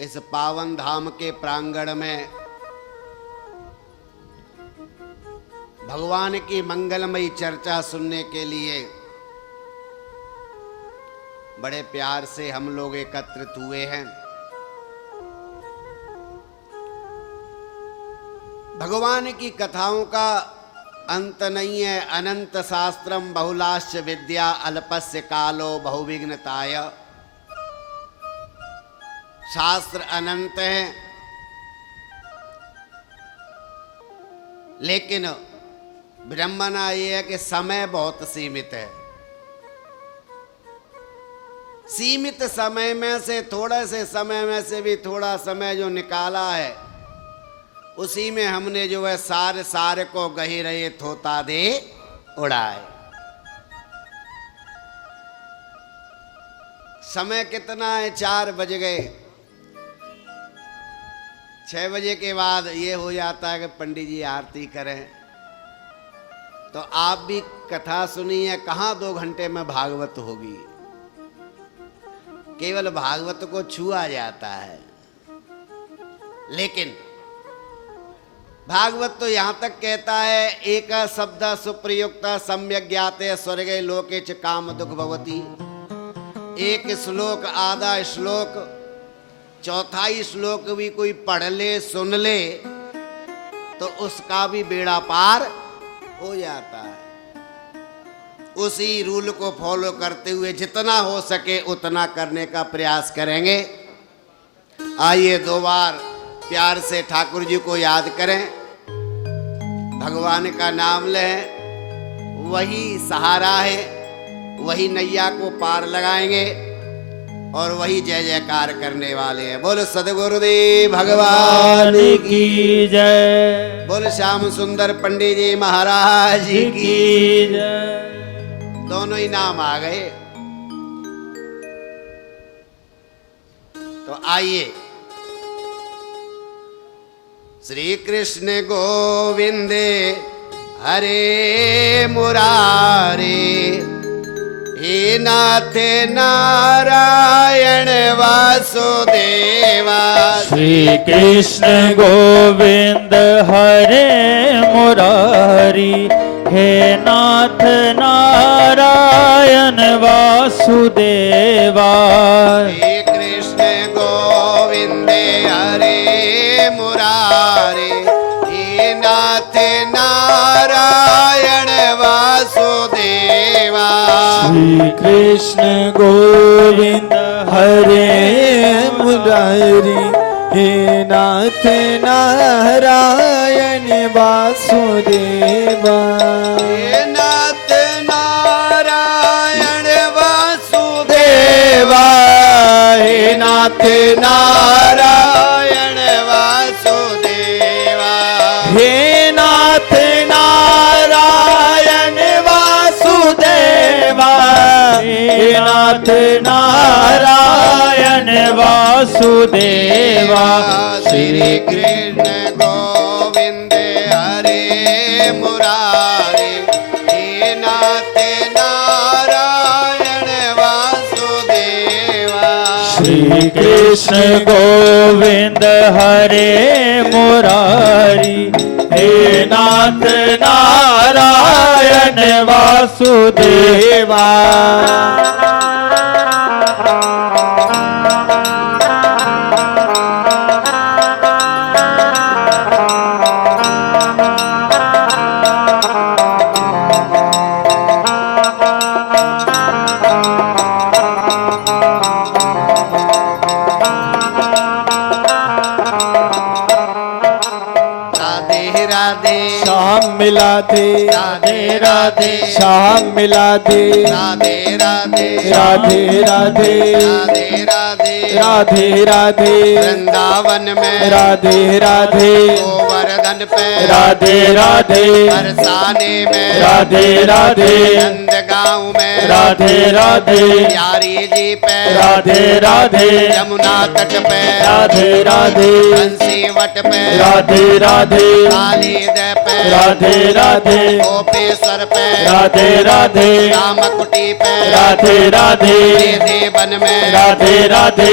इस पावन धाम के प्रांगण में भगवान की मंगलमयी चर्चा सुनने के लिए बड़े प्यार से हम लोग एकत्रित हुए हैं। भगवान की कथाओं का अंत नहीं है। अनंत शास्त्रम बहुलाश्च विद्या अल्पस्य कालो बहुविघ्नताय। शास्त्र अनंत है, लेकिन विडंबना यह है कि समय बहुत सीमित है। सीमित समय में से थोड़े से समय में से भी थोड़ा समय जो निकाला है, उसी में हमने जो है सारे को गही रहे थोता दे उड़ाए। समय कितना है? 4 बज गए। 6 बजे के बाद ये हो जाता है कि पंडित जी आरती करें। तो आप भी कथा सुनिए, कहाँ 2 घंटे में भागवत होगी। केवल भागवत को छुआ जाता है, लेकिन भागवत तो यहां तक कहता है, एक शब्द सुप्रयुक्त सम्यक ज्ञाते स्वर्गे लोके च काम दुख भवती। एक श्लोक, आधा श्लोक, चौथाई श्लोक भी कोई पढ़ ले सुन ले तो उसका भी बेड़ा पार हो जाता है। उसी रूल को फॉलो करते हुए जितना हो सके उतना करने का प्रयास करेंगे। आइए 2 बार प्यार से ठाकुर जी को याद करें, भगवान का नाम लें, वही सहारा है, वही नैया को पार लगाएंगे और वही जय जयकार करने वाले हैं। बोलो सद्गुरुदेव भगवान की जय। बोलो श्याम सुंदर पंडित जी महाराज की जय। दोनों ही नाम आ गए। तो आइए, श्री कृष्ण गोविंद हरे मुरारे, हे नाथ नारायण वासुदेवा। श्री कृष्ण गोविंद हरे मुरारी, हे नाथ नारायण वासुदेवा। श्री कृष्ण गोविंद हरे मुरारी, हे नाथ नारायण वासुदेवा। श्री कृष्ण गोविंद हरे मुरारी, हे नाथ नारायण वासुदेवा। हे नाथ नारायण वासुदेवा, हे नाथ नारायण वासुदेवा। हे नाथ नारायण वासुदेवा, हे नाथ नारायण वासुदेवा। श्री कृष्ण गोविंद हरे मुरारी, हे नाथ नारायण वासुदेवा। श्री कृष्ण गोविंद हरे मुरारी, हे नाथ नारायण वासुदेवा। मिला दे राधे राधे, शाम मिला दे राधे राधे, राधे राधे, राधे राधे, राधे राधे। वृंदावन में राधे राधे, गोवर्धन पे राधे राधे, बरसाने में राधे राधे, नंदगांव में राधे राधे, प्यारी जी पे राधे राधे, यमुना तट पे राधे राधे, बंसी वट पे राधे राधे, काली दे पे राधे राधे, गोपेश्वर पे राधे राधे, रामकुटी पे राधे राधे, वन में राधे राधे,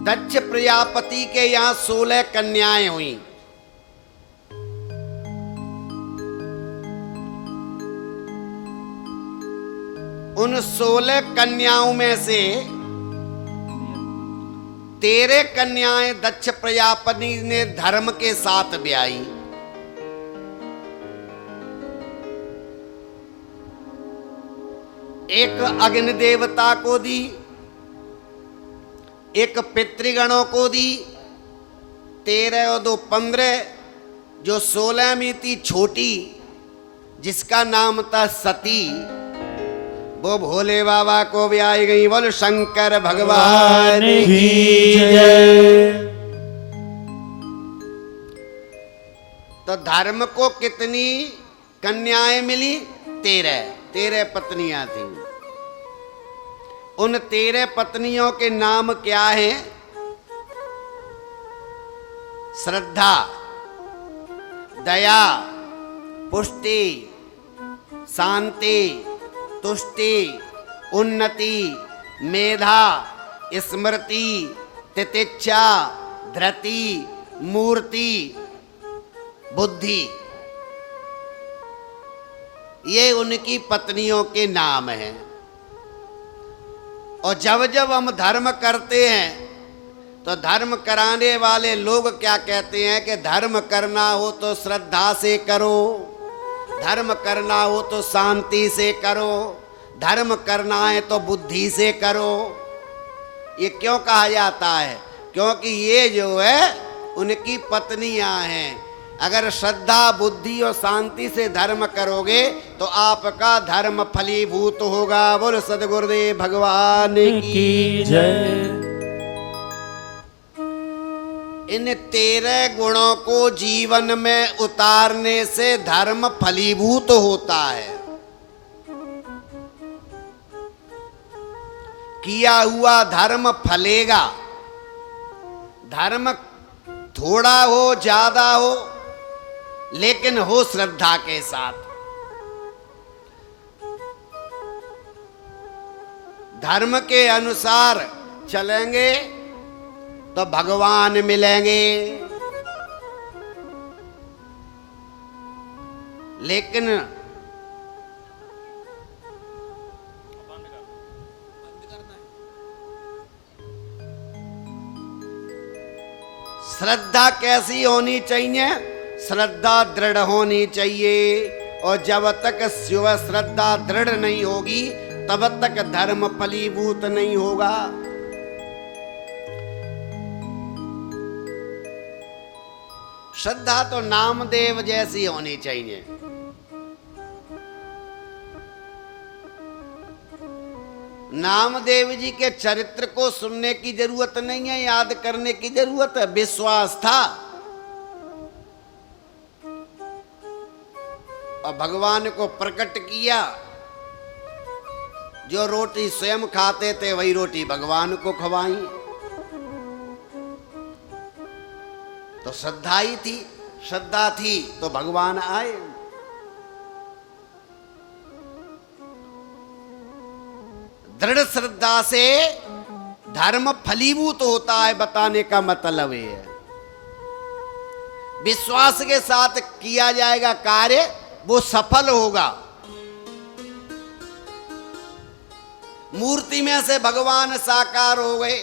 दक्ष प्रजापति के यहाँ 16 कन्याएं हुई। उन 16 कन्याओं में से 13 कन्याएं दक्ष प्रजापति ने धर्म के साथ ब्याही। एक अग्नि देवता को दी, एक पितृगणों को दी, 13 और 2 15। जो 16वीं थी छोटी, जिसका नाम था सती, वो भोले बाबा को ब्याही गई। बोल शंकर भगवान की जय। तो धर्म को कितनी कन्याएं मिली? 13 पत्नियां थी। उन 13 पत्नियों के नाम क्या हैं? श्रद्धा, दया, पुष्टि, शांति, तुष्टि, उन्नति, मेधा, स्मृति, तितिक्षा, धृति, मूर्ति, बुद्धि। ये उनकी पत्नियों के नाम हैं। और जब जब हम धर्म करते हैं तो धर्म कराने वाले लोग क्या कहते हैं कि धर्म करना हो तो श्रद्धा से करो, धर्म करना हो तो शांति से करो, धर्म करना है तो बुद्धि से करो। ये क्यों कहा जाता है? क्योंकि ये जो है उनकी पत्नियां हैं। अगर श्रद्धा, बुद्धि और शांति से धर्म करोगे तो आपका धर्म फलीभूत होगा। बोल सद्गुरुदेव भगवान की जय। इन 13 गुणों को जीवन में उतारने से धर्म फलीभूत होता है। किया हुआ धर्म फलेगा। धर्म थोड़ा हो, ज्यादा हो, लेकिन हो श्रद्धा के साथ। धर्म के अनुसार चलेंगे तो भगवान मिलेंगे। लेकिन श्रद्धा कैसी होनी चाहिए? श्रद्धा दृढ़ होनी चाहिए। और जब तक शिव श्रद्धा दृढ़ नहीं होगी तब तक धर्म फलीभूत नहीं होगा। श्रद्धा तो नामदेव जैसी होनी चाहिए। नामदेव जी के चरित्र को सुनने की जरूरत नहीं है, याद करने की जरूरत है। विश्वास था और भगवान को प्रकट किया। जो रोटी स्वयं खाते थे वही रोटी भगवान को खवाई। तो श्रद्धा ही थी, श्रद्धा थी तो भगवान आए। दृढ़ श्रद्धा से धर्म फलीभूत होता है, बताने का मतलब ये है। विश्वास के साथ किया जाएगा कार्य, वो सफल होगा। मूर्ति में से भगवान साकार हो गए,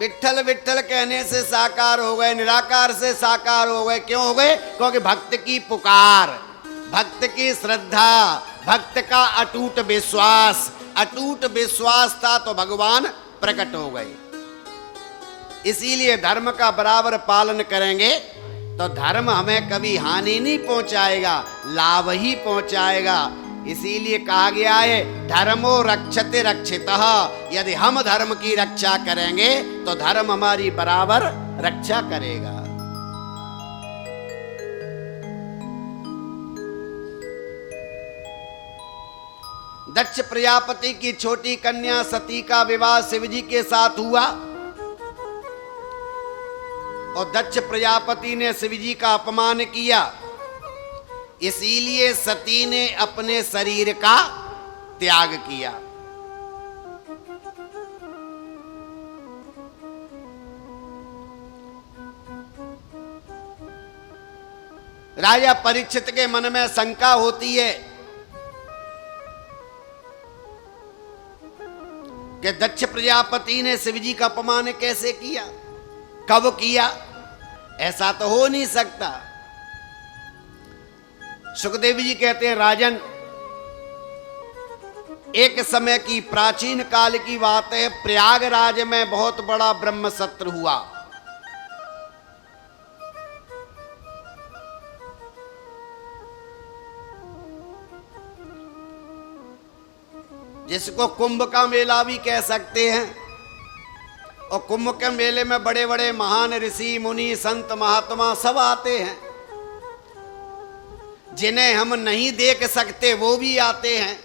विठ्ठल विठ्ठल कहने से साकार हो गए, निराकार से साकार हो गए। क्यों हो गए? क्योंकि भक्त की पुकार, भक्त की श्रद्धा, भक्त का अटूट विश्वास, अटूट विश्वास था तो भगवान प्रकट हो गए। इसीलिए धर्म का बराबर पालन करेंगे तो धर्म हमें कभी हानि नहीं पहुंचाएगा, लाभ ही पहुंचाएगा। इसीलिए कहा गया है धर्मो रक्षते रक्षितः। यदि हम धर्म की रक्षा करेंगे तो धर्म हमारी बराबर रक्षा करेगा। दक्ष प्रजापति की छोटी कन्या सती का विवाह शिवजी के साथ हुआ और दक्ष प्रजापति ने शिवजी का अपमान किया। इसीलिए सती ने अपने शरीर का त्याग किया। राजा परीक्षित के मन में शंका होती है कि दक्ष प्रजापति ने शिव जी का अपमान कैसे किया, कब किया, ऐसा तो हो नहीं सकता। सुखदेव जी कहते हैं, राजन, एक समय की प्राचीन काल की बात है, प्रयागराज में बहुत बड़ा ब्रह्म सत्र हुआ। जिसको कुंभ का मेला भी कह सकते हैं। और कुंभ के मेले में बड़े बड़े महान ऋषि मुनि संत महात्मा सब आते हैं, जिन्हें हम नहीं देख सकते वो भी आते हैं।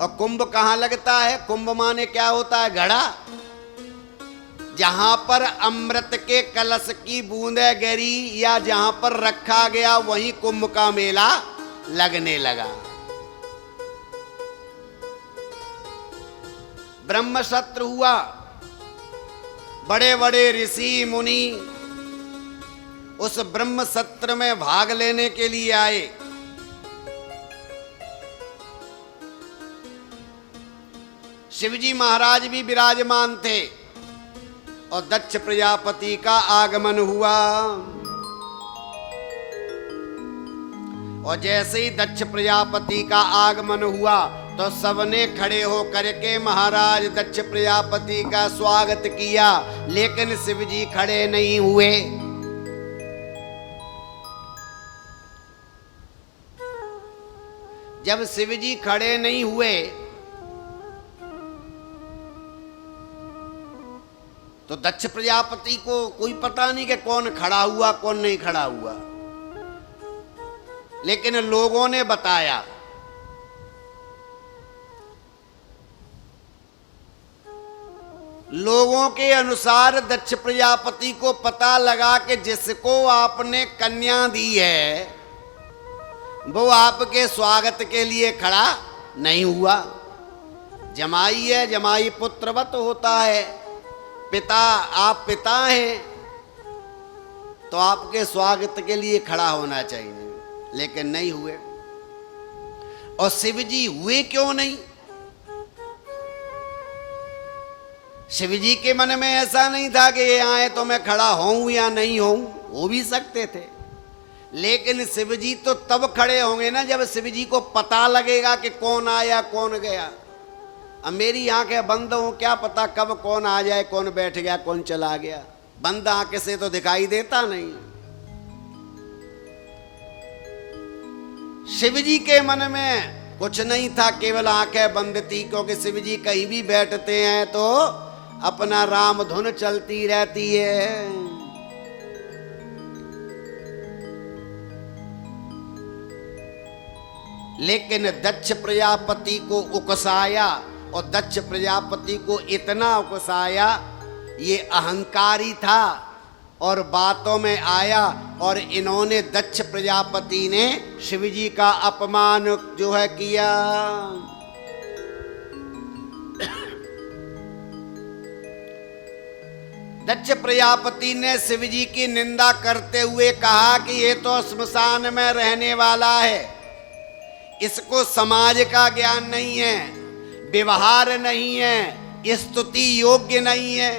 और कुंभ कहां लगता है? कुंभ माने क्या होता है? घड़ा। जहां पर अमृत के कलश की बूंदें गिरी या जहां पर रखा गया वहीं कुंभ का मेला लगने लगा। ब्रह्म सत्र हुआ, बड़े बड़े ऋषि मुनि उस ब्रह्म सत्र में भाग लेने के लिए आए। शिवजी महाराज भी विराजमान थे और दक्ष प्रजापति का आगमन हुआ। और जैसे ही दक्ष प्रजापति का आगमन हुआ तो सबने खड़े हो करके महाराज दक्ष प्रजापति का स्वागत किया, लेकिन शिवजी खड़े नहीं हुए। जब शिवजी खड़े नहीं हुए तो दक्ष प्रजापति को कोई पता नहीं कि कौन खड़ा हुआ कौन नहीं खड़ा हुआ, लेकिन लोगों ने बताया। लोगों के अनुसार दक्ष प्रजापति को पता लगा कि जिसको आपने कन्या दी है वो आपके स्वागत के लिए खड़ा नहीं हुआ। जमाई है, जमाई पुत्रवत होता है। पिता, आप पिता हैं तो आपके स्वागत के लिए खड़ा होना चाहिए, लेकिन नहीं हुए। और शिवजी हुए क्यों नहीं? शिवजी के मन में ऐसा नहीं था कि ये आए तो मैं खड़ा होऊं या नहीं होऊं, हो भी सकते थे। लेकिन शिवजी तो तब खड़े होंगे ना जब शिवजी को पता लगेगा कि कौन आया कौन गया। अब मेरी आंखें बंद हो, क्या पता कब कौन आ जाए, कौन बैठ गया, कौन चला गया। बंद आंखें से तो दिखाई देता नहीं। शिवजी के मन में कुछ नहीं था, केवल आंखें बंद थी, क्योंकि शिवजी कहीं भी बैठते हैं तो अपना राम धुन चलती रहती है। लेकिन दक्ष प्रजापति को उकसाया, और दक्ष प्रजापति को इतना उकसाया, ये अहंकारी था और बातों में आया, और इन्होंने दक्ष प्रजापति ने शिवजी का अपमान जो है किया। दक्ष प्रजापति ने शिवजी की निंदा करते हुए कहा कि ये तो श्मशान में रहने वाला है, इसको समाज का ज्ञान नहीं है, व्यवहार नहीं है, स्तुति योग्य नहीं है,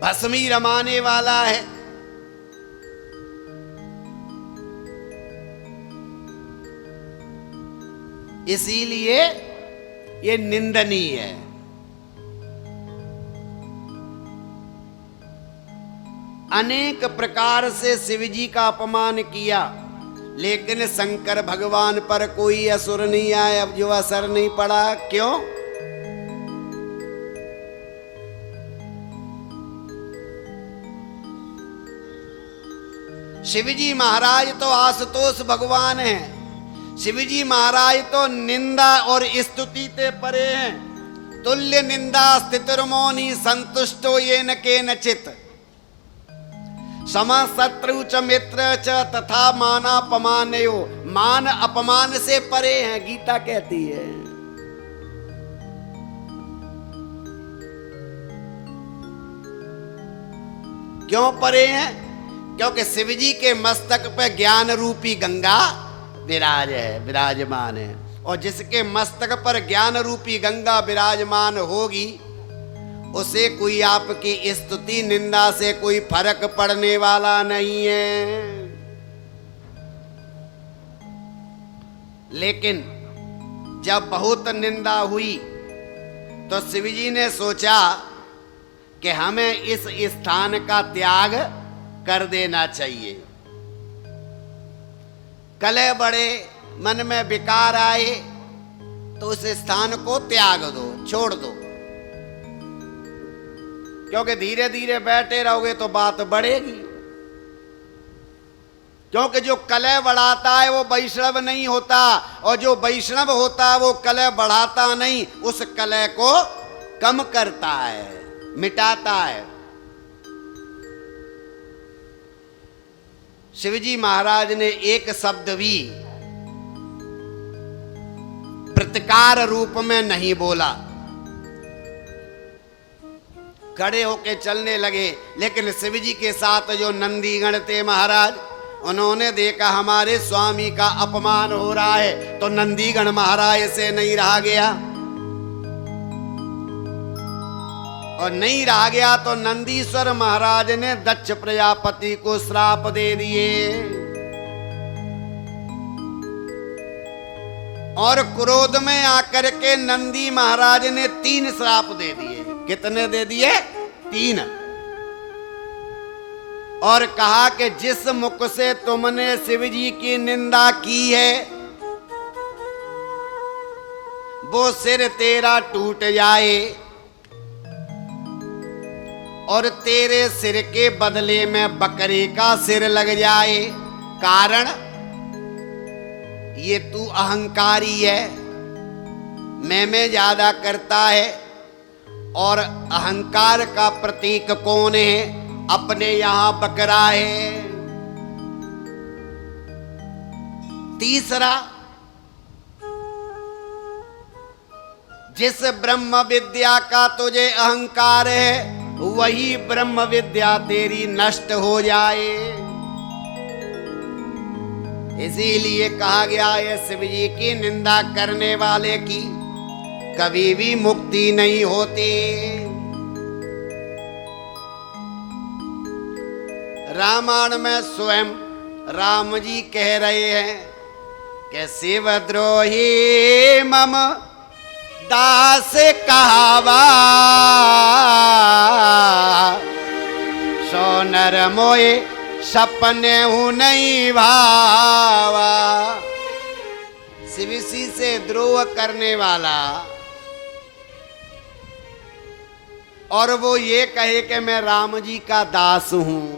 भस्मी रमाने वाला है। इसीलिए ये निंदनीय है। अनेक प्रकार से शिवजी का अपमान किया, लेकिन शंकर भगवान पर कोई असुर नहीं आया, जो असर नहीं पड़ा। क्यों? शिवजी महाराज तो आशुतोष भगवान हैं। शिवजी महाराज तो निंदा और स्तुति ते परे हैं। तुल्य निंदा स्थितिर्मौनी संतुष्टो येन केनचित् सम शत्रु च मित्र च तथा मानापमानयो। मान अपमान से परे हैं, गीता कहती है। क्यों परे हैं? क्योंकि शिव जी के मस्तक पे ज्ञान रूपी गंगा विराजमान है। और जिसके मस्तक पर ज्ञान रूपी गंगा विराजमान होगी, उसे कोई आपकी स्तुति निंदा से कोई फर्क पड़ने वाला नहीं है। लेकिन जब बहुत निंदा हुई तो शिवजी ने सोचा कि हमें इस स्थान का त्याग कर देना चाहिए। कलह बड़े, मन में विकार आए तो उस स्थान को त्याग दो, छोड़ दो, क्योंकि धीरे धीरे बैठे रहोगे तो बात बढ़ेगी। क्योंकि जो कलह बढ़ाता है वो वैष्णव नहीं होता, और जो वैष्णव होता है वो कलह बढ़ाता नहीं, उस कलह को कम करता है, मिटाता है। शिवजी महाराज ने एक शब्द भी प्रतिकार रूप में नहीं बोला, खड़े होके चलने लगे। लेकिन शिवजी के साथ जो नंदीगण थे महाराज, उन्होंने देखा हमारे स्वामी का अपमान हो रहा है, तो नंदीगण महाराज से नहीं रहा गया। और नहीं रहा गया तो नंदीश्वर महाराज ने दक्ष प्रजापति को श्राप दे दिए। और क्रोध में आकर के नंदी महाराज ने 3 श्राप दे दिए। कितने दे दिए? 3। और कहा कि जिस मुख से तुमने शिवजी की निंदा की है, वो सिर तेरा टूट जाए, और तेरे सिर के बदले में बकरे का सिर लग जाए। कारण ये तू अहंकारी है, मैं ज्यादा करता है। और अहंकार का प्रतीक कौन है? अपने यहां बकरा है। तीसरा, जिस ब्रह्म विद्या का तुझे अहंकार है, वही ब्रह्म विद्या तेरी नष्ट हो जाए। इसीलिए कहा गया है, शिव जी की निंदा करने वाले की कभी भी मुक्ति नहीं होती। रामायण में स्वयं राम जी कह रहे हैं कि शिवद्रोही मम दास कहावा, सोनर मोए सपने हूं नहीं भावा। शिवसी से द्रोह करने वाला और वो ये कहे कि मैं राम जी का दास हूं,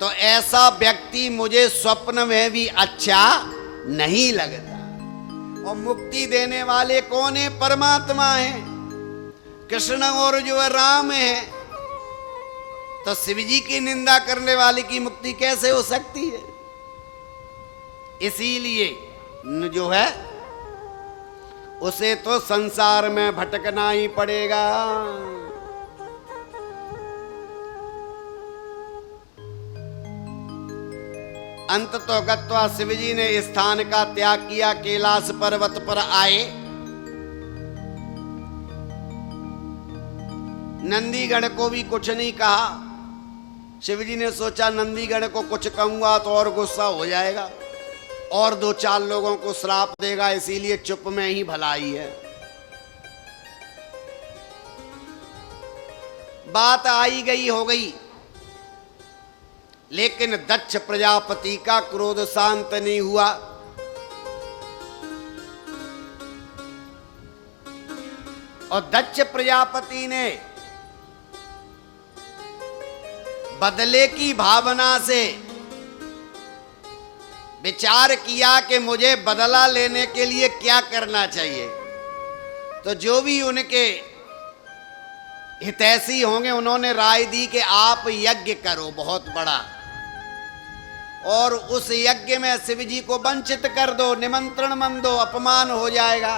तो ऐसा व्यक्ति मुझे स्वप्न में भी अच्छा नहीं लगता। और मुक्ति देने वाले कौन है? परमात्मा है, कृष्ण और जो राम है। तो शिव जी की निंदा करने वाले की मुक्ति कैसे हो सकती है? इसीलिए जो है उसे तो संसार में भटकना ही पड़ेगा। अंत तो गत्वा शिवजी ने स्थान का त्याग किया, कैलाश पर्वत पर आए। नंदीगण को भी कुछ नहीं कहा। शिवजी ने सोचा नंदीगण को कुछ कहूंगा तो और गुस्सा हो जाएगा और 2-4 लोगों को श्राप देगा, इसीलिए चुप में ही भलाई है। बात आई गई हो गई, लेकिन दक्ष प्रजापति का क्रोध शांत नहीं हुआ। और दक्ष प्रजापति ने बदले की भावना से विचार किया कि मुझे बदला लेने के लिए क्या करना चाहिए। तो जो भी उनके हितैषी होंगे उन्होंने राय दी कि आप यज्ञ करो बहुत बड़ा, और उस यज्ञ में शिव जी को वंचित कर दो, निमंत्रण मन दो, अपमान हो जाएगा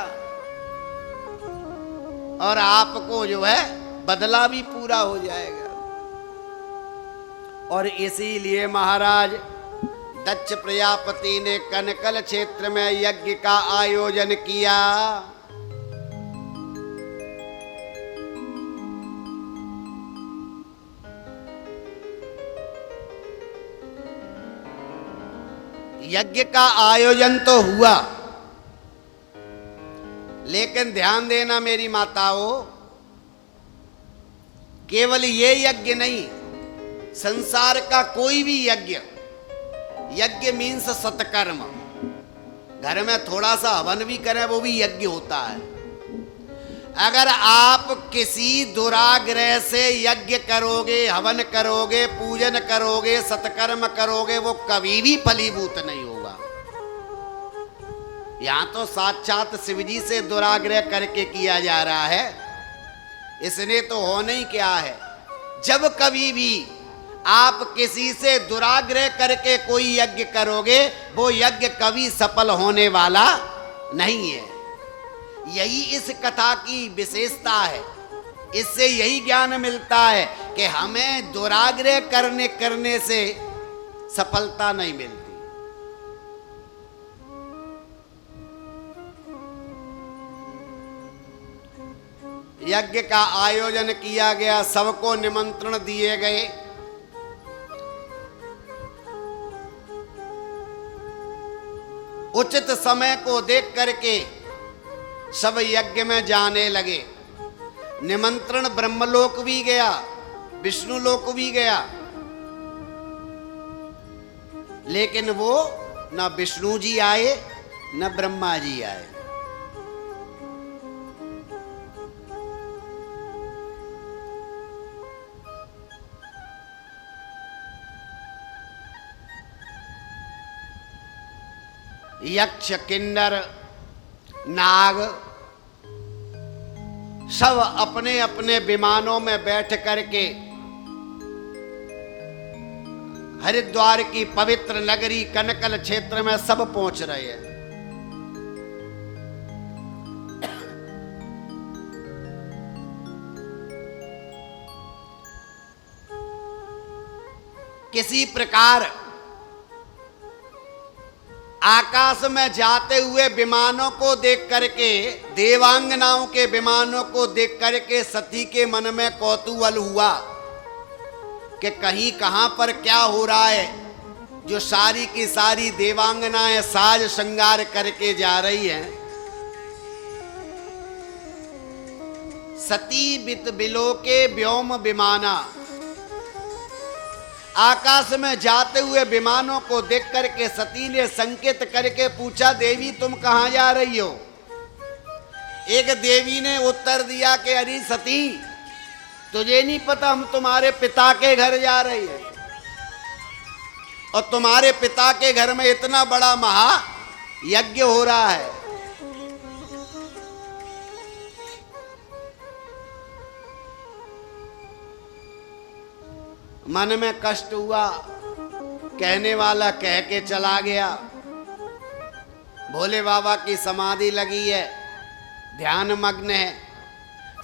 और आपको जो है बदला भी पूरा हो जाएगा। और इसीलिए महाराज दक्ष प्रजापति ने कनकल क्षेत्र में यज्ञ का आयोजन किया। यज्ञ का आयोजन तो हुआ, लेकिन ध्यान देना मेरी माताओं, केवल ये यज्ञ नहीं, संसार का कोई भी यज्ञ, यज्ञ मीन्स सत्कर्म, घर में थोड़ा सा हवन भी करें वो भी यज्ञ होता है। अगर आप किसी दुराग्रह से यज्ञ करोगे, हवन करोगे, पूजन करोगे, सत्कर्म करोगे, वो कभी भी फलीभूत नहीं होगा। यहां तो साक्षात शिव जी से दुराग्रह करके किया जा रहा है, इसने तो होना ही क्या है। जब कभी भी आप किसी से दुराग्रह करके कोई यज्ञ करोगे, वो यज्ञ कभी सफल होने वाला नहीं है। यही इस कथा की विशेषता है। इससे यही ज्ञान मिलता है कि हमें दुराग्रह करने से सफलता नहीं मिलती। यज्ञ का आयोजन किया गया, सबको निमंत्रण दिए गए। उचित समय को देख करके सब यज्ञ में जाने लगे। निमंत्रण ब्रह्मलोक भी गया, विष्णु लोक भी गया, लेकिन वो न विष्णु जी आए न ब्रह्मा जी आए। यक्ष, किन्नर, नाग सब अपने अपने विमानों में बैठ करके हरिद्वार की पवित्र नगरी कनकल क्षेत्र में सब पहुंच रहे हैं। किसी प्रकार आकाश में जाते हुए विमानों को देख करके, देवांगनाओं के विमानों को देख करके सती के मन में कौतूहल हुआ कि कहीं कहां पर क्या हो रहा है, जो सारी की सारी देवांगनाएं साज श्रृंगार करके जा रही हैं। सती बित बिलोके व्योम विमाना, आकाश में जाते हुए विमानों को देख करके सती ने संकेत करके पूछा, देवी तुम कहां जा रही हो? एक देवी ने उत्तर दिया कि अरे सती, तुझे नहीं पता हम तुम्हारे पिता के घर जा रही हैं, और तुम्हारे पिता के घर में इतना बड़ा महा यज्ञ हो रहा है। मन में कष्ट हुआ, कहने वाला कह के चला गया। भोले बाबा की समाधि लगी है, ध्यान मग्न है।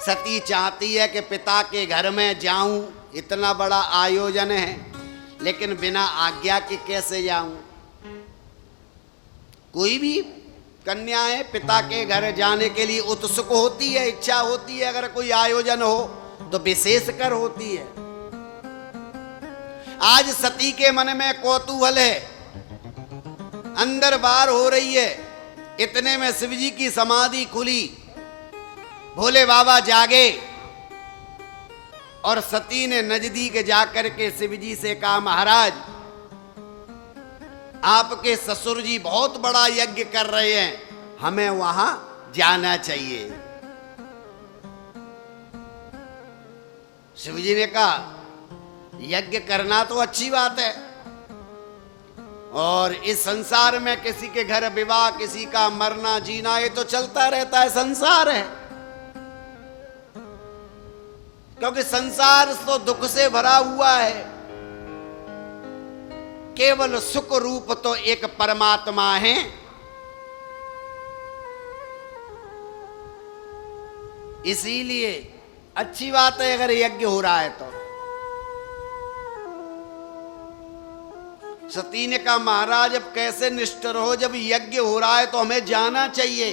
सती चाहती है कि पिता के घर में जाऊं, इतना बड़ा आयोजन है, लेकिन बिना आज्ञा के कैसे जाऊं। कोई भी कन्याएं पिता के घर जाने के लिए उत्सुक होती है, इच्छा होती है। अगर कोई आयोजन हो तो विशेषकर होती है। आज सती के मन में कौतूहल है, अंदर बाहर हो रही है। इतने में शिवजी की समाधि खुली, भोले बाबा जागे और सती ने नजदीक जाकर के शिवजी से कहा, महाराज आपके ससुर जी बहुत बड़ा यज्ञ कर रहे हैं, हमें वहां जाना चाहिए। शिवजी ने कहा, यज्ञ करना तो अच्छी बात है, और इस संसार में किसी के घर विवाह, किसी का मरना जीना, ये तो चलता रहता है, संसार है। क्योंकि संसार तो दुख से भरा हुआ है, केवल सुख रूप तो एक परमात्मा है। इसीलिए अच्छी बात है अगर यज्ञ हो रहा है तो। सती ने कहा महाराज अब कैसे निष्ठुर हो, जब यज्ञ हो रहा है तो हमें जाना चाहिए।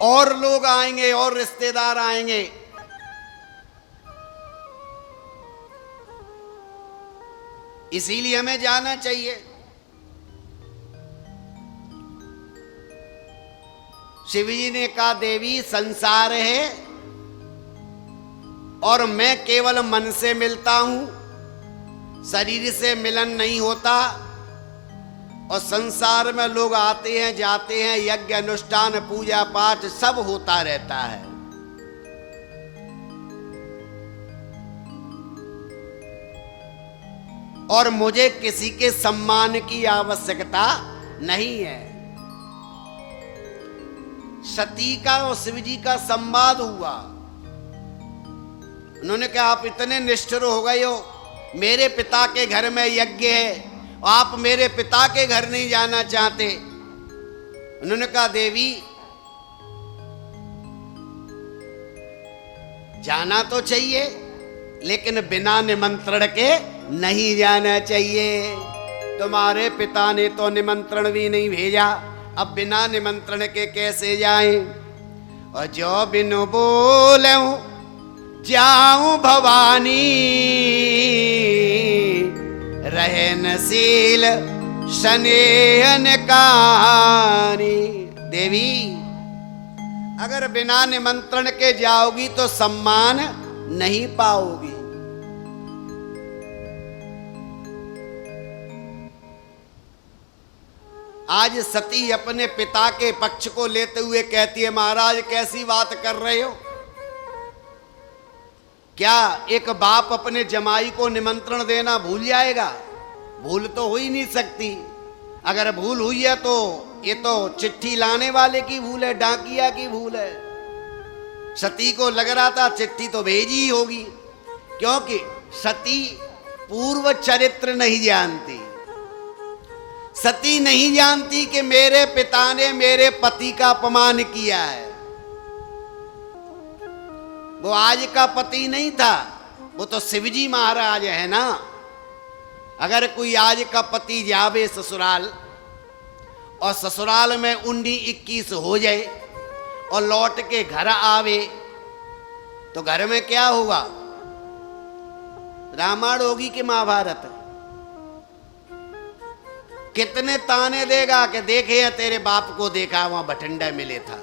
और लोग आएंगे और रिश्तेदार आएंगे, इसीलिए हमें जाना चाहिए। शिव जी ने कहा देवी संसार है और मैं केवल मन से मिलता हूं, शरीर से मिलन नहीं होता। और संसार में लोग आते हैं जाते हैं, यज्ञ अनुष्ठान पूजा पाठ सब होता रहता है। और मुझे किसी के सम्मान की आवश्यकता नहीं है। सती का और शिव जी का संवाद हुआ। उन्होंने कहा आप इतने निष्ठुर हो गए हो, मेरे पिता के घर में यज्ञ है, आप मेरे पिता के घर नहीं जाना चाहते। उन्होंने कहा देवी जाना तो चाहिए, लेकिन बिना निमंत्रण के नहीं जाना चाहिए। तुम्हारे पिता ने तो निमंत्रण भी नहीं भेजा, अब बिना निमंत्रण के कैसे जाएं। और जो बिनु बोलूं जाऊं भवानी, रहनशील स्नेहन कहानी। देवी अगर बिना निमंत्रण के जाओगी तो सम्मान नहीं पाओगी। आज सती अपने पिता के पक्ष को लेते हुए कहती है महाराज कैसी बात कर रहे हो, क्या एक बाप अपने जमाई को निमंत्रण देना भूल जाएगा? भूल तो हो ही नहीं सकती। अगर भूल हुई है तो ये तो चिट्ठी लाने वाले की भूल है, डाकिया की भूल है। सती को लग रहा था चिट्ठी तो भेजी ही होगी, क्योंकि सती पूर्व चरित्र नहीं जानती। सती नहीं जानती कि मेरे पिता ने मेरे पति का अपमान किया है। वो आज का पति नहीं था, वो तो शिवजी महाराज है ना। अगर कोई आज का पति जावे ससुराल और ससुराल में 19-21 हो जाए और लौट के घर आवे तो घर में क्या होगा? रामायण होगी कि महाभारत? कितने ताने देगा कि देखे तेरे बाप को देखा वहां बठिंडा मिले था,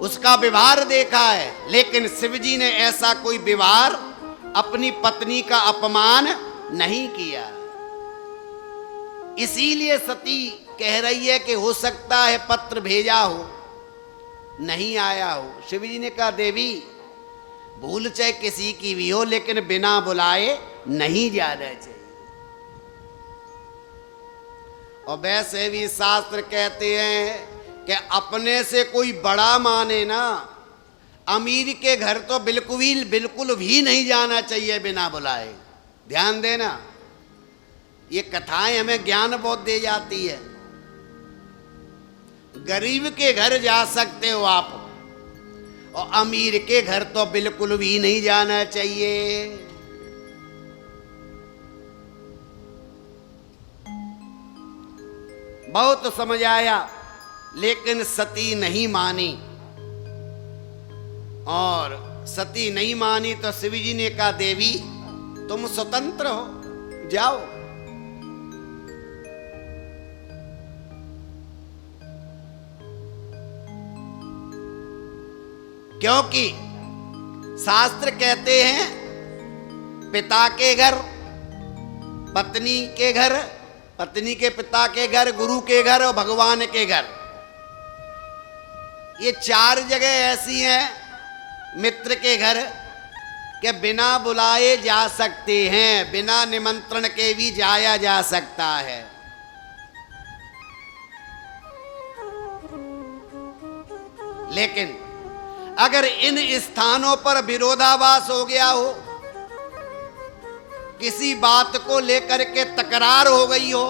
उसका व्यवहार देखा है। लेकिन शिवजी ने ऐसा कोई व्यवहार, अपनी पत्नी का अपमान नहीं किया। इसीलिए सती कह रही है कि हो सकता है पत्र भेजा हो, नहीं आया हो। शिवजी ने कहा देवी भूल चाहे किसी की भी हो, लेकिन बिना बुलाए नहीं जाना चाहिए। और वैसे भी शास्त्र कहते हैं कि अपने से कोई बड़ा माने ना, अमीर के घर तो बिल्कुल भी नहीं जाना चाहिए बिना बुलाए। ध्यान देना, ये कथाएं हमें ज्ञान बहुत दे जाती है। गरीब के घर जा सकते हो आप, और अमीर के घर तो बिल्कुल भी नहीं जाना चाहिए। बहुत समझ आया, लेकिन सती नहीं मानी। और सती नहीं मानी तो शिवजी ने कहा देवी तुम स्वतंत्र हो, जाओ। क्योंकि शास्त्र कहते हैं पिता के घर, पत्नी के घर, पत्नी के पिता के घर, गुरु के घर और भगवान के घर, ये 4 जगह ऐसी हैं, मित्र के घर, के बिना बुलाए जा सकते हैं, बिना निमंत्रण के भी जाया जा सकता है। लेकिन अगर इन स्थानों पर विरोधाभास हो गया हो, किसी बात को लेकर के तकरार हो गई हो,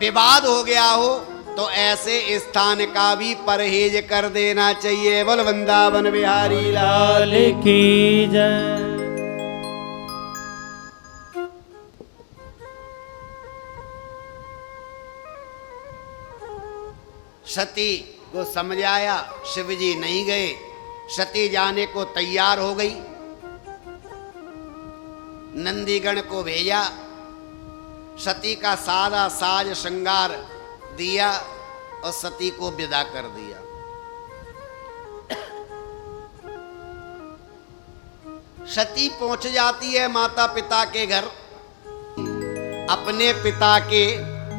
विवाद हो गया हो, तो ऐसे स्थान का भी परहेज कर देना चाहिए। बोल वृंदावन बिहारी लाल लाल की जय। सती को समझाया, शिव जी नहीं गए। सती जाने को तैयार हो गई। नंदीगण को भेजा, सती का सारा साज श्रृंगार दिया और सती को विदा कर दिया। सती पहुंच जाती है माता पिता के घर। अपने पिता के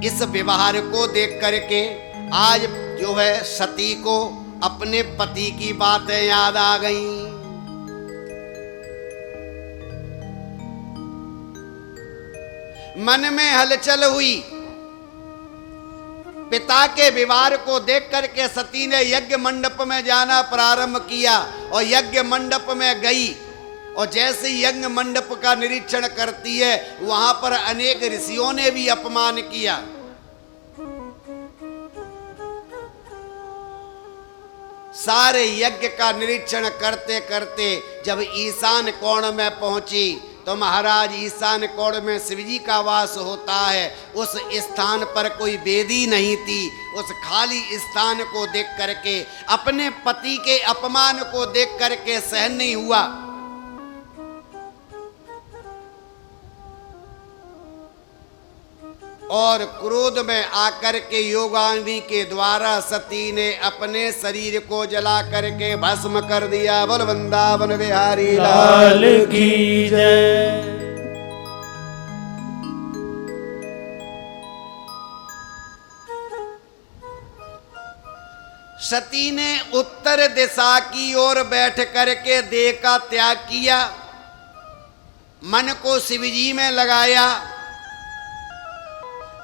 इस व्यवहार को देख करके आज जो है सती को अपने पति की बातें याद आ गईं। मन में हलचल हुई। पिता के व्यवहार को देख करके सती ने यज्ञ मंडप में जाना प्रारंभ किया और यज्ञ मंडप में गई। और जैसे यज्ञ मंडप का निरीक्षण करती है, वहां पर अनेक ऋषियों ने भी अपमान किया। सारे यज्ञ का निरीक्षण करते करते जब ईशान कोण में पहुंची तो महाराज ईशान कोण में शिवजी का वास होता है। उस स्थान पर कोई वेदी नहीं थी। उस खाली स्थान को देख करके, अपने पति के अपमान को देख करके सहन नहीं हुआ। और क्रोध में आकर के योगाग्नि के द्वारा सती ने अपने शरीर को जला करके भस्म कर दिया। बोल वृंदावन बिहारी लाल की जय। सती ने उत्तर दिशा की ओर बैठ करके देह का त्याग किया। मन को शिवजी में लगाया।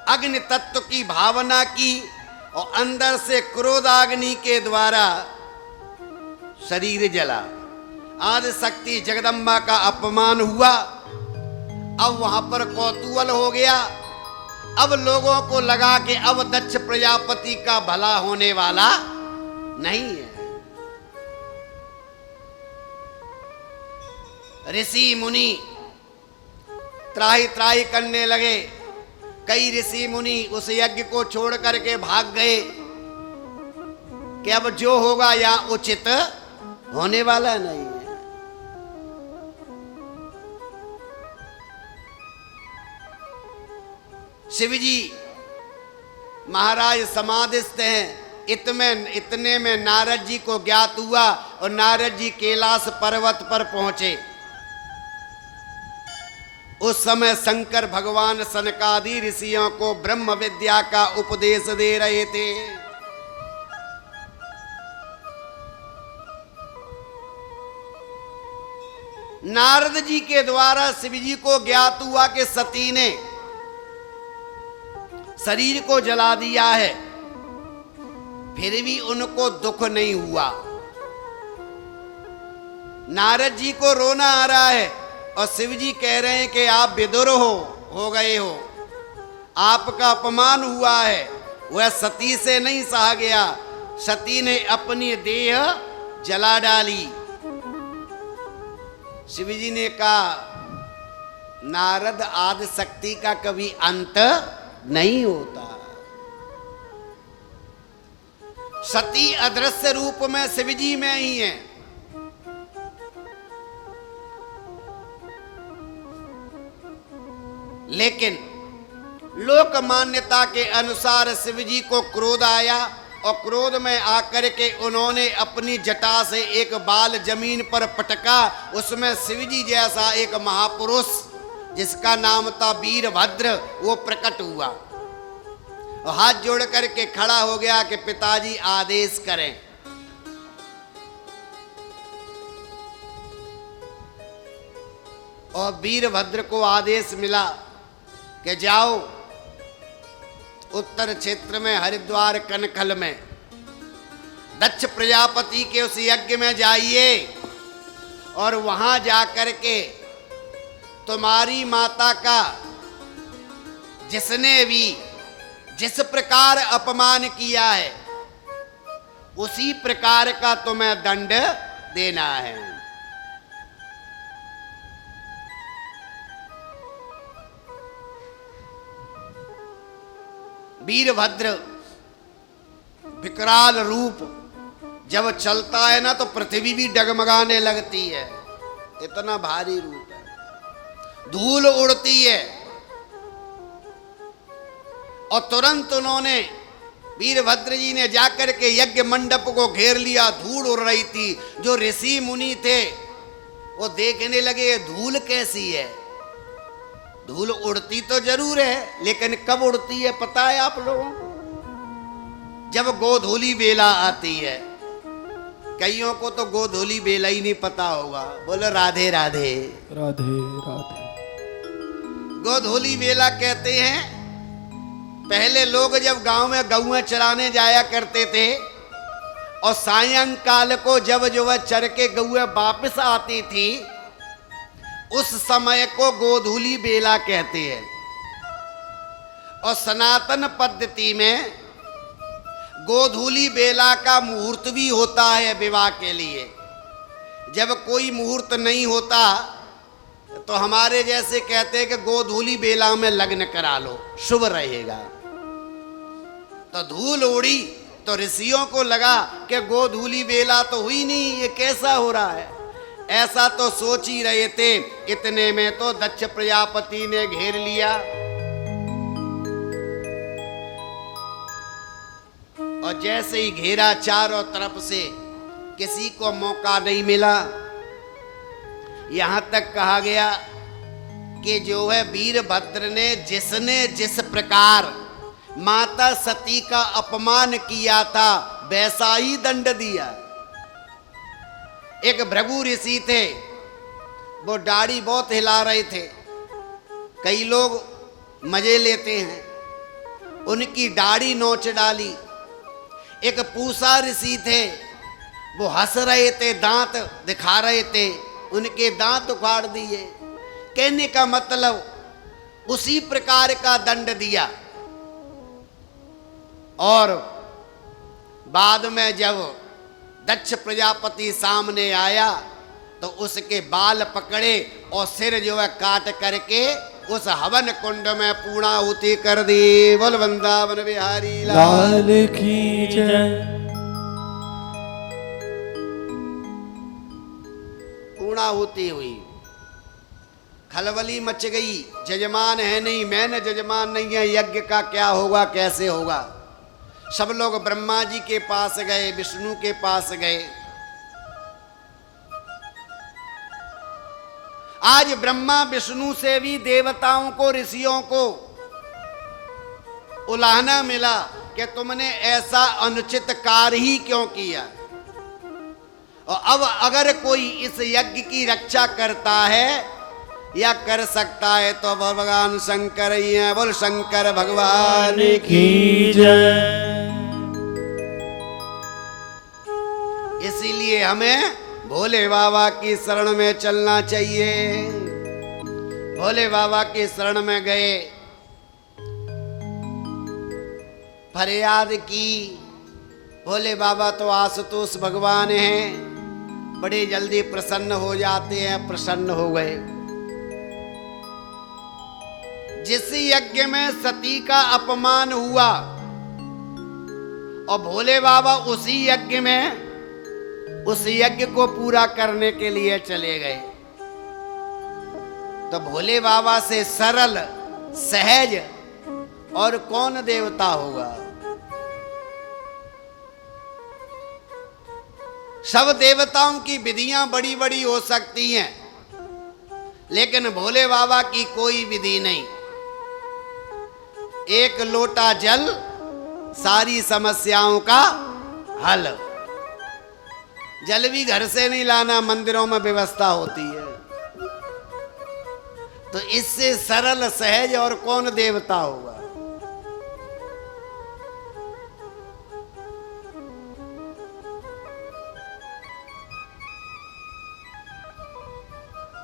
अग्नि तत्व की भावना की और अंदर से क्रोधाग्नि के द्वारा शरीर जला। आदि शक्ति जगदम्बा का अपमान हुआ। अब वहां पर कौतूहल हो गया। अब लोगों को लगा कि अब दक्ष प्रजापति का भला होने वाला नहीं है। ऋषि मुनि त्राही त्राही करने लगे। कई ऋषि मुनि उस यज्ञ को छोड़ करके भाग गए कि अब जो होगा या उचित होने वाला नहीं है। शिवजी महाराज समाधिस्थ हैं। इतने में नारद जी को ज्ञात हुआ और नारद जी कैलाश पर्वत पर पहुंचे। उस समय शंकर भगवान सनकादि ऋषियों को ब्रह्म विद्या का उपदेश दे रहे थे। नारद जी के द्वारा शिवजी को ज्ञात हुआ कि सती ने शरीर को जला दिया है, फिर भी उनको दुख नहीं हुआ। नारद जी को रोना आ रहा है और शिवजी कह रहे हैं कि आप विदुर हो गए हो, आपका अपमान हुआ है। वह सती से नहीं सहा गया। सती ने अपनी देह जला डाली। शिवजी ने कहा, नारद आदि शक्ति का कभी अंत नहीं होता। सती अदृश्य रूप में शिवजी में ही है। लेकिन लोक मान्यता के अनुसार शिवजी को क्रोध आया और क्रोध में आकर के उन्होंने अपनी जटा से एक बाल जमीन पर पटका। उसमें शिवजी जैसा एक महापुरुष जिसका नाम था वीरभद्र वो प्रकट हुआ और हाथ जोड़ करके खड़ा हो गया कि पिताजी आदेश करें। और वीरभद्र को आदेश मिला कि जाओ उत्तर क्षेत्र में हरिद्वार कनखल में दक्ष प्रजापति के उस यज्ञ में जाइए और वहां जाकर के तुम्हारी माता का जिसने भी जिस प्रकार अपमान किया है उसी प्रकार का तुम्हें दंड देना है। वीरभद्र विकराल रूप जब चलता है ना तो पृथ्वी भी डगमगाने लगती है, इतना भारी रूप है। धूल उड़ती है और तुरंत उन्होंने वीरभद्र जी ने जाकर के यज्ञ मंडप को घेर लिया। धूल उड़ रही थी। जो ऋषि मुनि थे वो देखने लगे धूल कैसी है। धूल उड़ती तो जरूर है लेकिन कब उड़ती है पता है आप लोगों को? जब गोधूली बेला आती है। कईयों को तो गोधूली बेला ही नहीं पता होगा। बोलो राधे राधे। राधे राधे। गोधूली बेला कहते हैं पहले लोग जब गांव में गौएं चराने जाया करते थे और सायंकाल को जब जो वह चर के गौएं वापस आती थी उस समय को गोधूली बेला कहते हैं। और सनातन पद्धति में गोधूली बेला का मुहूर्त भी होता है विवाह के लिए। जब कोई मुहूर्त नहीं होता तो हमारे जैसे कहते हैं कि गोधूली बेला में लग्न करा लो, शुभ रहेगा। तो धूल उड़ी तो ऋषियों को लगा कि गोधूली बेला तो हुई नहीं, ये कैसा हो रहा है। ऐसा तो सोच ही रहे थे। इतने में तो दक्ष प्रजापति ने घेर लिया और जैसे ही घेरा चारों तरफ से किसी को मौका नहीं मिला। यहां तक कहा गया कि जो है वीरभद्र ने जिसने जिस प्रकार माता सती का अपमान किया था वैसा ही दंड दिया। एक भृगु ऋषि थे, वो दाढ़ी बहुत हिला रहे थे। कई लोग मजे लेते हैं, उनकी दाढ़ी नोच डाली। एक पूसा ऋषि थे, वो हंस रहे थे, दांत दिखा रहे थे, उनके दांत उखाड़ दिए। कहने का मतलब उसी प्रकार का दंड दिया। और बाद में जब दक्ष प्रजापति सामने आया तो उसके बाल पकड़े और सिर जो है काट करके उस हवन कुंड में पूर्णाहुति कर दी। बोल वृंदावन बिहारी लाल की जय। पूर्णाहुति हुई, खलबली मच गई। जजमान है नहीं, मैंने जजमान नहीं है, यज्ञ का क्या होगा, कैसे होगा। सब लोग ब्रह्मा जी के पास गए, विष्णु के पास गए। आज ब्रह्मा विष्णु से भी देवताओं को, ऋषियों को उलाहना मिला कि तुमने ऐसा अनुचित कार्य ही क्यों किया। और अब अगर कोई इस यज्ञ की रक्षा करता है या कर सकता है तो भगवान शंकर ही हैं। बोल शंकर भगवान की जय। इसीलिए हमें भोले बाबा की शरण में चलना चाहिए। भोले बाबा की शरण में गए, फरियाद की। भोले बाबा तो आशुतोष भगवान हैं, बड़े जल्दी प्रसन्न हो जाते हैं। प्रसन्न हो गए। जिस यज्ञ में सती का अपमान हुआ और भोले बाबा उसी यज्ञ में उस यज्ञ को पूरा करने के लिए चले गए। तो भोले बाबा से सरल सहज और कौन देवता होगा। सब देवताओं की विधियां बड़ी बड़ी हो सकती हैं लेकिन भोले बाबा की कोई विधि नहीं। एक लोटा जल सारी समस्याओं का हल। जल भी घर से नहीं लाना, मंदिरों में व्यवस्था होती है। तो इससे सरल सहज और कौन देवता होगा।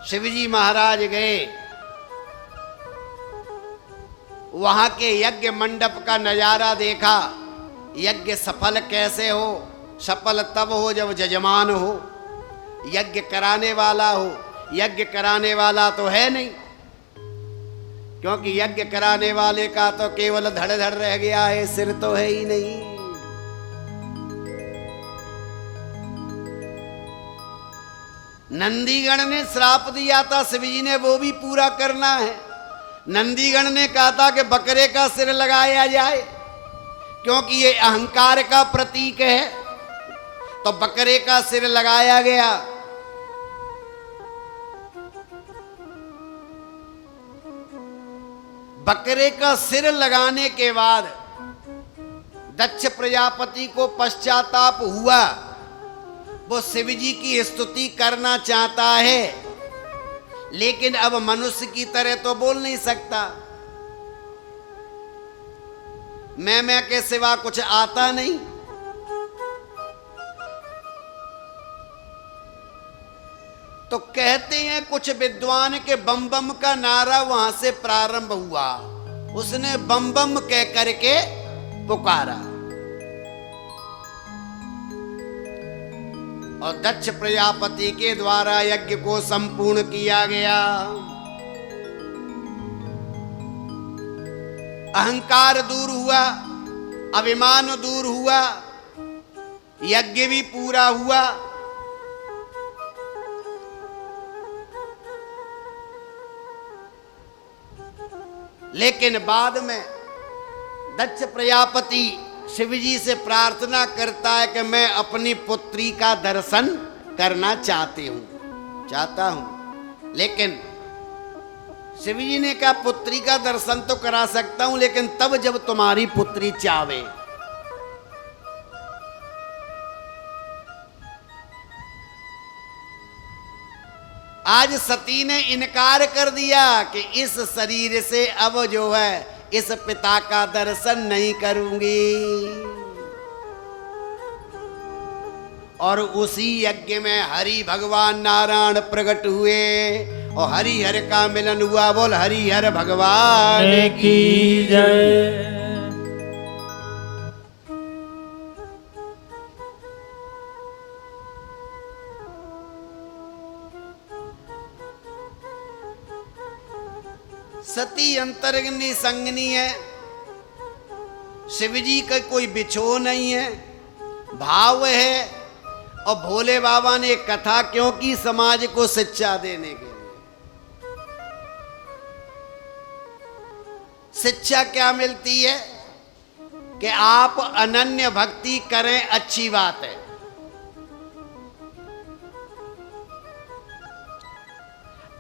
शिवजी महाराज गए, वहां के यज्ञ मंडप का नजारा देखा। यज्ञ सफल कैसे हो? सफल तब हो जब जजमान हो, यज्ञ कराने वाला हो। यज्ञ कराने वाला तो है नहीं, क्योंकि यज्ञ कराने वाले का तो केवल धड़ धड़ रह गया है, सिर तो है ही नहीं। नंदीगण ने श्राप दिया था शिव जी ने, वो भी पूरा करना है। नंदीगण ने कहा था कि बकरे का सिर लगाया जाए, क्योंकि ये अहंकार का प्रतीक है, तो बकरे का सिर लगाया गया। बकरे का सिर लगाने के बाद दक्ष प्रजापति को पश्चाताप हुआ। वो शिव जी की स्तुति करना चाहता है, लेकिन अब मनुष्य की तरह तो बोल नहीं सकता। मैं के सिवा कुछ आता नहीं। तो कहते हैं कुछ विद्वान के बम बम का नारा वहां से प्रारंभ हुआ। उसने बम बम कह करके पुकारा और दक्ष प्रजापति के द्वारा यज्ञ को संपूर्ण किया गया। अहंकार दूर हुआ, अभिमान दूर हुआ, यज्ञ भी पूरा हुआ। लेकिन बाद में दक्ष प्रजापति शिवजी से प्रार्थना करता है कि मैं अपनी पुत्री का दर्शन करना चाहता हूं। लेकिन शिवजी ने कहा पुत्री का दर्शन तो करा सकता हूं, लेकिन तब जब तुम्हारी पुत्री चाहे। आज सती ने इनकार कर दिया कि इस शरीर से अब जो है इस पिता का दर्शन नहीं करूंगी। और उसी यज्ञ में हरि भगवान नारायण प्रकट हुए और हरि हर का मिलन हुआ। बोल हरि हर भगवान की जय। सती अंतरंगिनी संगनी है, शिवजी का कोई बिछो नहीं है, भाव है। और भोले बाबा ने कथा क्यों की? समाज को शिक्षा देने के लिए। शिक्षा क्या मिलती है कि आप अनन्य भक्ति करें, अच्छी बात है।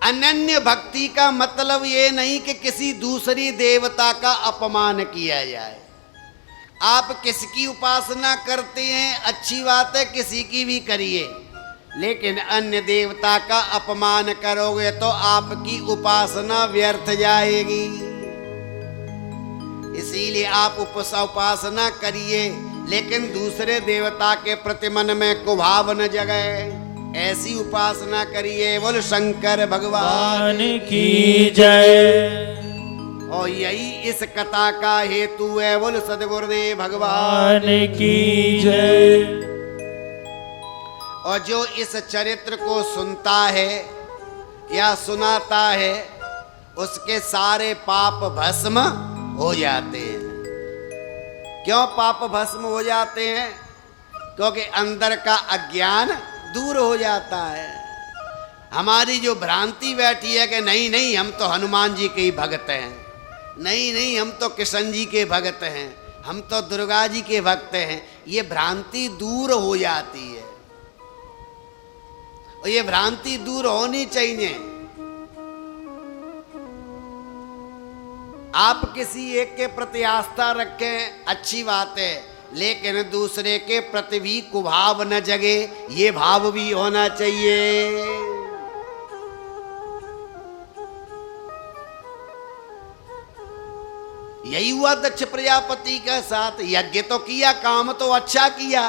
अनन्य भक्ति का मतलब ये नहीं कि किसी दूसरी देवता का अपमान किया जाए। आप किसकी उपासना करते हैं, अच्छी बात है, किसी की भी करिए, लेकिन अन्य देवता का अपमान करोगे तो आपकी उपासना व्यर्थ जाएगी। इसीलिए आप उपासना करिए, लेकिन दूसरे देवता के प्रति मन में कुभाव न जगे, ऐसी उपासना करिए। बोल शंकर भगवान की जय। और यही इस कथा का हेतु है। बोल सद्गुरुदेव भगवान की जय। और जो इस चरित्र को सुनता है या सुनाता है, उसके सारे पाप भस्म हो जाते हैं। क्यों पाप भस्म हो जाते हैं? क्योंकि अंदर का अज्ञान दूर हो जाता है। हमारी जो भ्रांति बैठी है कि नहीं नहीं हम तो हनुमान जी के ही भक्त हैं, नहीं नहीं हम तो कृष्ण जी के भक्त हैं, हम तो दुर्गा जी के भक्त हैं, ये भ्रांति दूर हो जाती है। और ये भ्रांति दूर होनी चाहिए। आप किसी एक के प्रति आस्था रखें, अच्छी बात है, लेकिन दूसरे के प्रति भी कुभाव न जगे, ये भाव भी होना चाहिए। यही हुआ दक्ष प्रजापति के साथ। यज्ञ तो किया, काम तो अच्छा किया,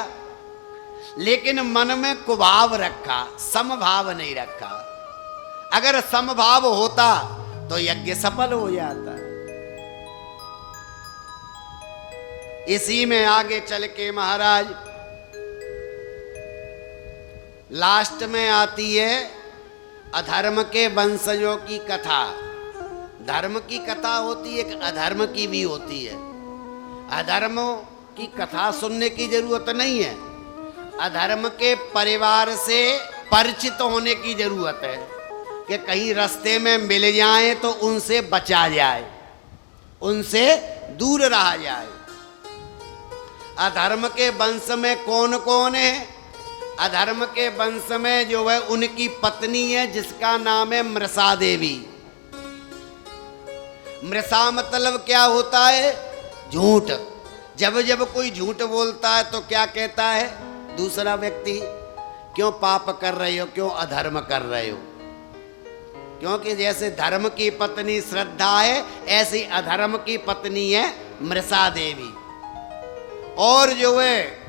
लेकिन मन में कुभाव रखा, समभाव नहीं रखा। अगर समभाव होता तो यज्ञ सफल हो जाता। इसी में आगे चल के महाराज लास्ट में आती है अधर्म के वंशजों की कथा। धर्म की कथा होती है, अधर्म की भी होती है। अधर्म की कथा सुनने की जरूरत नहीं है, अधर्म के परिवार से परिचित होने की जरूरत है कि कहीं रास्ते में मिल जाए तो उनसे बचा जाए, उनसे दूर रहा जाए। अधर्म के वंश में कौन कौन है? अधर्म के वंश में जो है उनकी पत्नी है जिसका नाम है मृषा देवी। मृषा मतलब क्या होता है? झूठ। जब जब कोई झूठ बोलता है तो क्या कहता है दूसरा व्यक्ति? क्यों पाप कर रहे हो, क्यों अधर्म कर रहे हो? क्योंकि जैसे धर्म की पत्नी श्रद्धा है, ऐसी अधर्म की पत्नी है मृषा देवी। और जो है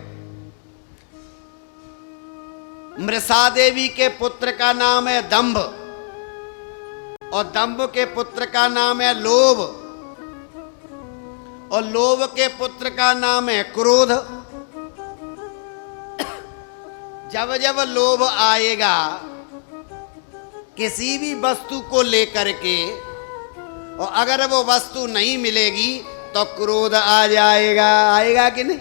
मृषा देवी के पुत्र का नाम है दंभ, और दंभ के पुत्र का नाम है लोभ, और लोभ के पुत्र का नाम है क्रोध। जब जब लोभ आएगा किसी भी वस्तु को लेकर के, और अगर वो वस्तु नहीं मिलेगी तो क्रोध आ जाएगा। आएगा कि नहीं?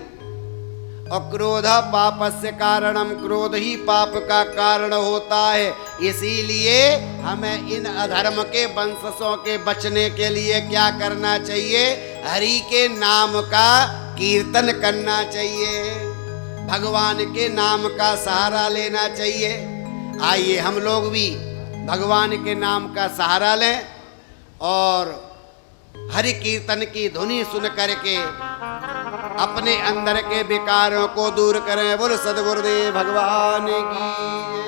और क्रोध पापस्य कारणम, क्रोध ही पाप का कारण होता है। इसीलिए हमें इन अधर्म के वंशजों के बचने के लिए क्या करना चाहिए? हरि के नाम का कीर्तन करना चाहिए, भगवान के नाम का सहारा लेना चाहिए। आइए हम लोग भी भगवान के नाम का सहारा लें और हरि कीर्तन की धुनी सुन करके अपने अंदर के विकारों को दूर करें। बोल सद्गुरुदेव भगवान की।